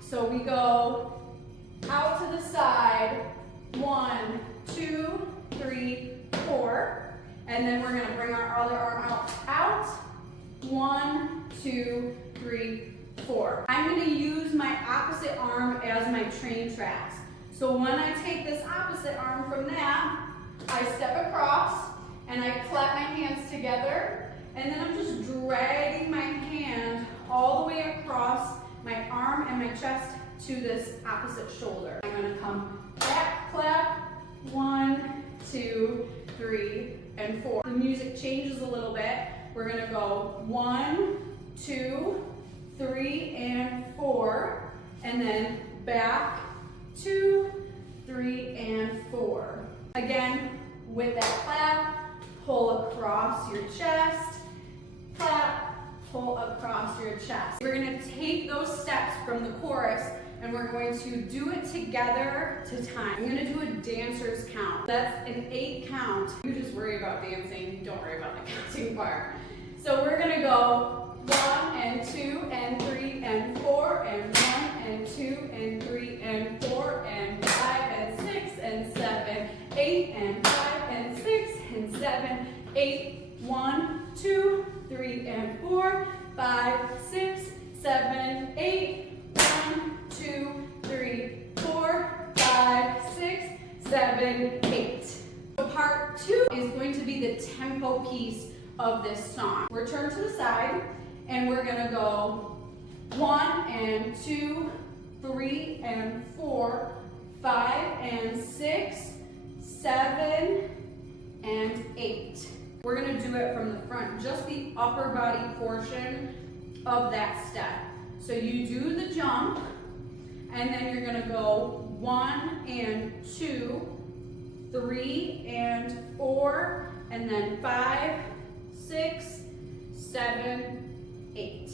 So we go out to the side, 1, 2, 3, 4. And then we're gonna bring our other arm out, 1, 2, 3, 4. I'm gonna use my opposite arm as my train tracks. So when I take this opposite arm from that, I step across and I clap my hands together, and then I'm just dragging my hand all the way across my arm and my chest to this opposite shoulder. I'm gonna come back, clap, 1, 2, 3, and 4. The music changes a little bit. We're gonna go 1, 2, 3, and 4, and then back, 2, 3, and 4. Again, with that clap, pull across your chest, clap, pull across your chest. We're gonna take those steps from the chorus and we're going to do it together to time. I'm gonna do a dancer's count. That's an 8 count. You just worry about dancing, don't worry about the counting part. So we're gonna go 1 and 2 and 3 and 4 and 1 and 2 and 3 and 4 and 5 and 6 and 7, 8 and 5 and 6 and 7, 8, 1, 2, 3 and 4, 5, 6, 7, 8, 1, 2, 3, 4, 5, 6, 7, 8. So part 2 is going to be the tempo piece of this song. We're turned to the side and we're gonna go 1 and 2, 3 and 4, 5 and 6, 7 and 8. We're gonna do it from the front, just the upper body portion of that step. So you do the jump, and then you're gonna go 1 and 2, 3 and 4, and then 5, 6, 7, 8.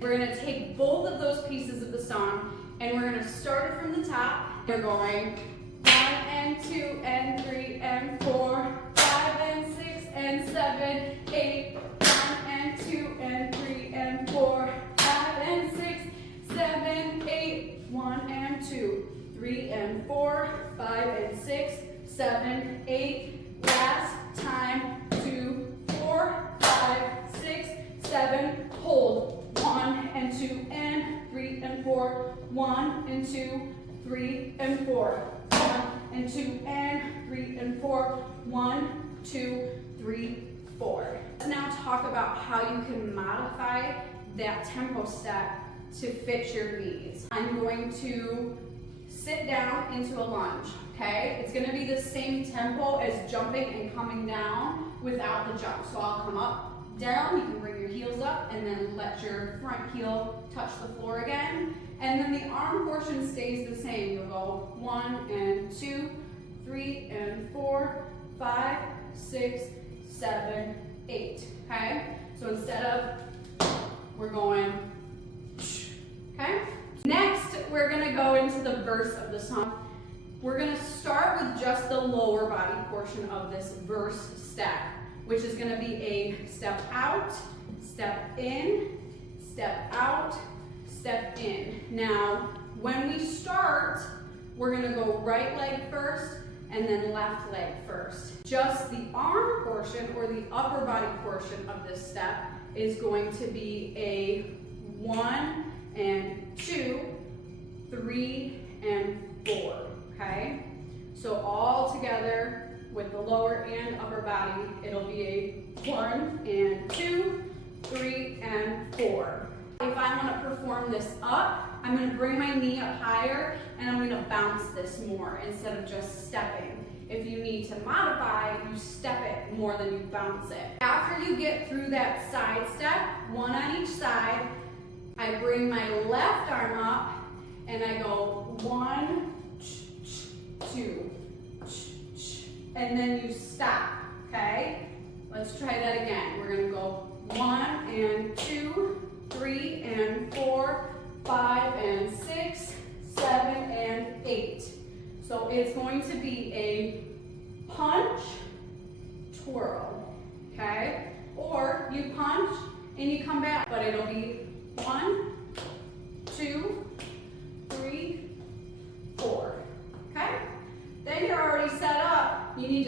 We're gonna take both of those pieces of the song, and we're gonna start it from the top. We're going 1 and 2 and 3 and 4, 5 and 6 and 7, 8, 1 and 2 and 3 and 4, 5 and 6, 7, 8, 1 and 2, 3 and 4, 5 and 6, 7, 8, last time, 2, 4, 5, 6, 7, hold, 1 and 2 and 3 and 4, 1 and 2, 3 and 4, 1 and 2 and 3 and 4, 1, 2, 3, 4. Let's now talk about how you can modify that tempo step to fit your needs. I'm going to sit down into a lunge, okay? It's gonna be the same tempo as jumping and coming down without the jump. So I'll come up, down, you can bring your heels up and then let your front heel touch the floor again. And then the arm portion stays the same. You'll go 1 and 2, 3 and 4, 5, 6, 7, 8, okay? So instead of, we're going, okay? Next, we're gonna go into the verse of the song. We're gonna start with just the lower body portion of this verse step, which is gonna be a step out, step in, step out, step in. Now, when we start, we're gonna go right leg first and then left leg first. Just the arm portion or the upper body portion of this step is going to be a 1 and 2, 3 and 4, okay? So all together with the lower and upper body, it'll be a 1 and 2, 3 and 4. If I want to perform this up, I'm going to bring my knee up higher and I'm going to bounce this more instead of just stepping. If you need to modify, you step it more than you bounce it. After you get through that side step, 1 on each side, I bring my left arm up and I go 1, 2, and then you stop, okay? Let's try that again. We're gonna go 1 and 2, 3 and 4, 5 and 6, 7 and 8. So it's going to be a punch, twirl, okay? Or you punch and you come back, but it'll be 1, 2,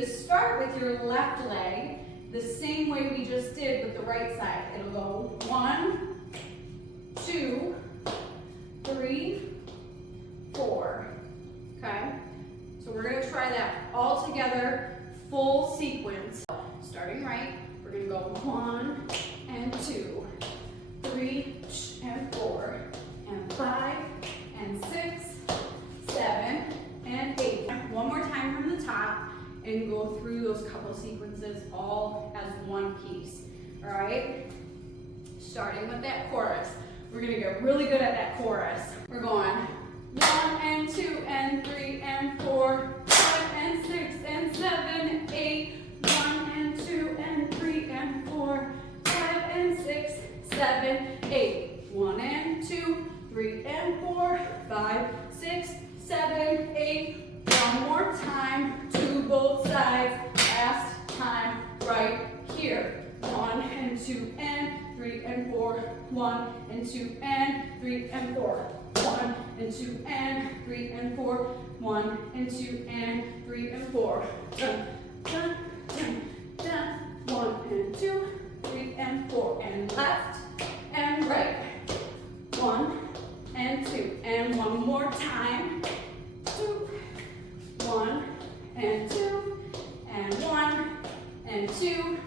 to start with your left leg the same way we just did with the right side. It'll go 1, 2, 3, 4. Okay? So we're going to try that all together, full sequence. Starting right, we're going to go 1 and 2, 3 and 4, and 5 and 6, 7 and 8. One more time from the top and go through those couple sequences all as one piece. All right? Starting with that chorus. We're going to get really good at that chorus. We're going 1 and 2 and 3 and 4, 5 and 6 and 7, 8, 1 and 2 and 3 and 4, 5 and 6, 7, 8. 1 and 2, 3 and 4, 5, 6, 7, 8. One more time to both sides. Last time right here. 1 and 2 and 3 and 4. 1 and 2 and 3 and 4. 1 and 2 and 3 and 4. 1 and 2 and 3 and 4. Dun, dun, dun, dun. 1 and 2, 3 and 4. And left and right. 1 and 2. And one more time. 2, 1 and 2, and 1 and 2,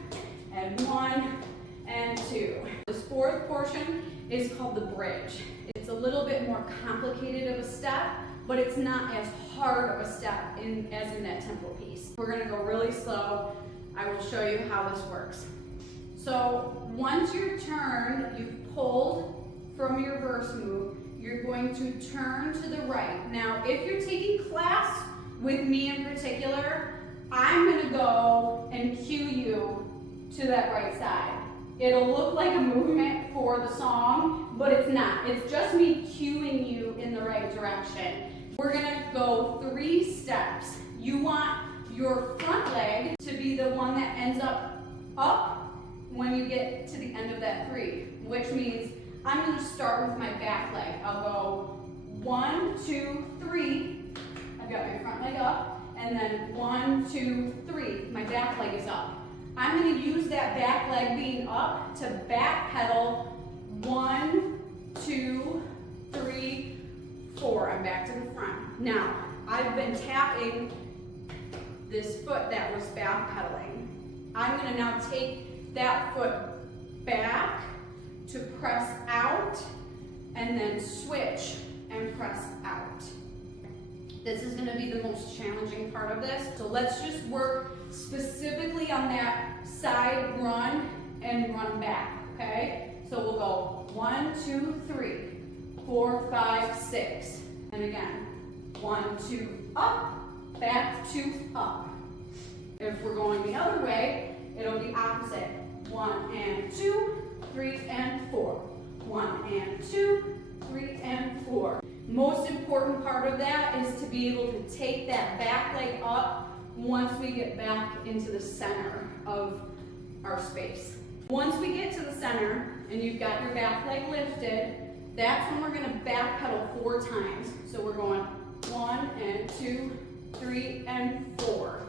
and 1 and 2. This fourth portion is called the bridge. It's a little bit more complicated of a step, but it's not as hard of a step as in that tempo piece. We're going to go really slow. I will show you how this works. So once you're turned, you've pulled from your verse move, you're going to turn to the right. Now, if you're taking class with me in particular, I'm going to go and cue you to that right side. It'll look like a movement for the song, but it's not. It's just me cueing you in the right direction. We're going to go 3 steps. You want your front leg to be the one that ends up when you get to the end of that 3, which means I'm going to start with my back leg. I'll go 1, 2, 3. I've got my front leg up, and then 1, 2, 3. My back leg is up. I'm going to use that back leg being up to back pedal 1, 2, 3, 4. I'm back to the front. Now, I've been tapping this foot that was back pedaling. I'm going to now take that foot back to press out, and then switch and press out. This is going to be the most challenging part of this. So let's just work specifically on that side run and run back, okay? So we'll go 1, 2, 3, 4, 5, 6. And again, 1, 2, up, back, 2, up. If we're going the other way, it'll be opposite. 1 and 2, 3 and 4. 1 and 2, 3 and 4. Most important part of that is to be able to take that back leg up once we get back into the center of our space. Once we get to the center and you've got your back leg lifted, that's when we're going to back pedal 4 times. So we're going 1 and 2, 3 and 4.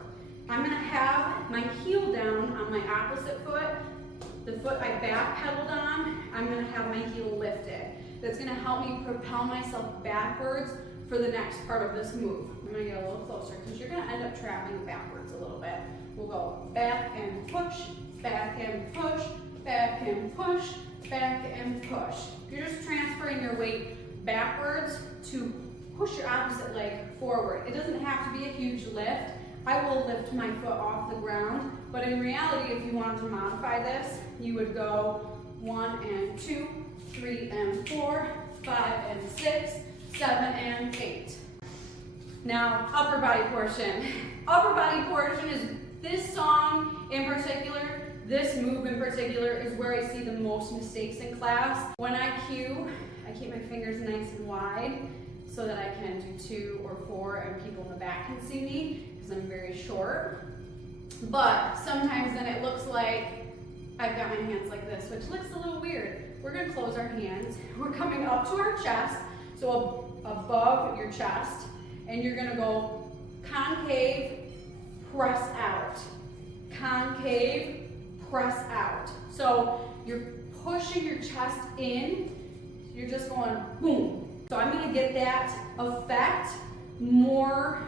I'm going to have my heel down on my opposite foot. The foot I back pedaled on, I'm going to have my heel lifted. That's going to help me propel myself backwards for the next part of this move. I'm going to get a little closer because you're going to end up traveling backwards a little bit. We'll go back and push, back and push, back and push, back and push. You're just transferring your weight backwards to push your opposite leg forward. It doesn't have to be a huge lift. I will lift my foot off the ground, but in reality, if you wanted to modify this, you would go 1 and 2, 3 and 4, 5 and 6, 7 and 8. Now, upper body portion. Upper body portion is this song in particular, this move in particular is where I see the most mistakes in class. When I cue, I keep my fingers nice and wide so that I can do 2 or 4 and people in the back can see me because I'm very short. But sometimes then it looks like I've got my hands like this, which looks a little weird. We're going to close our hands. We're coming up to our chest, so above your chest, and you're going to go concave, press out. Concave, press out. So you're pushing your chest in, you're just going boom. So I'm gonna get that effect more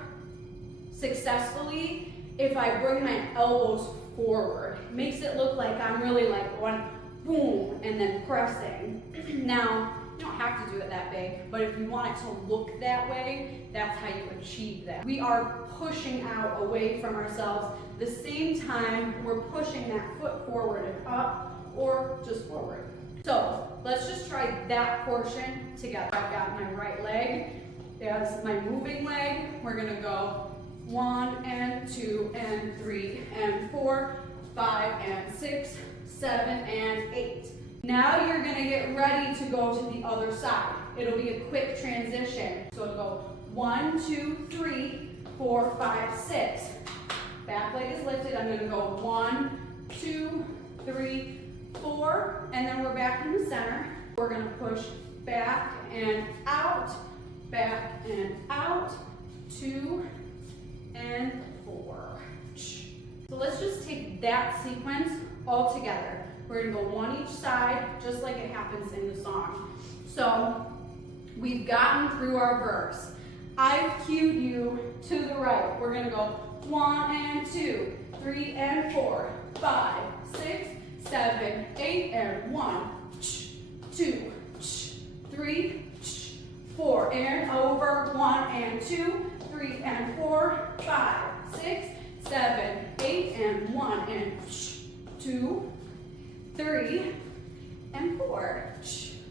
successfully if I bring my elbows forward. It makes it look like I'm really like going boom and then pressing. Now, you don't have to do it that big, but if you want it to look that way, that's how you achieve that. We are pushing out away from ourselves. The same time, we're pushing that foot forward and up or just forward. So let's just try that portion together. I've got my right leg as my moving leg. We're gonna go 1 and 2 and 3 and 4, 5 and 6, 7 and 8. Now you're gonna get ready to go to the other side. It'll be a quick transition. So it'll go 1, 2, 3, 4, 5, 6. Back leg is lifted. I'm gonna go 1, 2, 3, 4, and then we're back in the center. We're gonna push back and out, 2 and 4. So let's just take that sequence all together. We're gonna go one each side, just like it happens in the song. So we've gotten through our verse. I've cued you to the right. We're gonna go 1 and 2, 3 and 4, 5, 6, 7, 8, and 1, 2, 3, 4, and over, 1 and 2, 3 and 4, 5, 6, 7, 8, and 1, and 2, 3, and 4.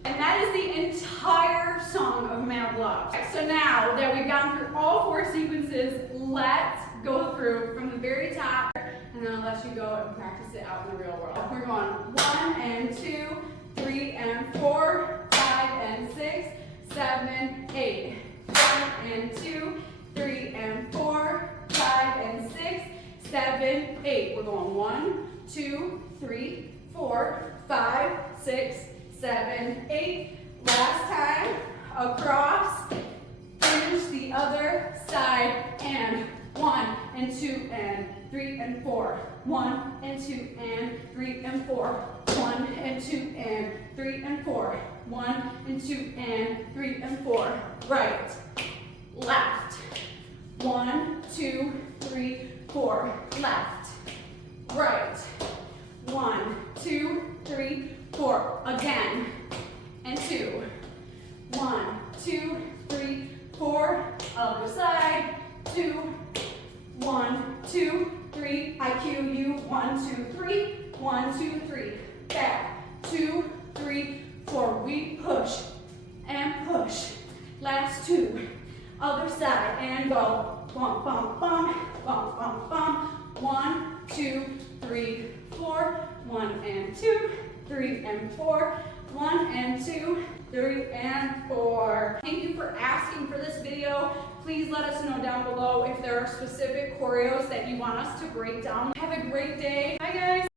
And that is the entire song of Mad Love. So now that we've gone through all 4 sequences, let's go through from the very top, and then I'll let you go and practice it out in the real world. We're going 1 and 2, 3 and 4, 5 and 6, 7, 8. 1 and 2, 3 and 4, 5 and 6, 7, 8. We're going 1, 2, 3, 4, 5, 6, 7, 8. Last time, across, finish the other side, and 1 and 2 and 3 and 4. 1 and 2 and 3 and 4. 1 and 2 and 3 and 4. 1 and 2 and 3 and 4. Right, left. 1, 2, 3, 4. Left, right. 1, 2, 3, 4. Again. And 2. 1, 2, 3, 4. Other side. 2. 1, 2, 3. I cue you. 1, 2, 3. 1, 2, 3. Back. 2, 3, 4. We push and push. Last 2. Other side and go. Bum, bum, bum, bum, bum, bum. 1, 2, 3, 4. 1 and 2, 3 and 4. 1 and 2, 3 and 4. Thank you for asking for this video. Please let us know down below if there are specific choreos that you want us to break down. Have a great day. Bye guys.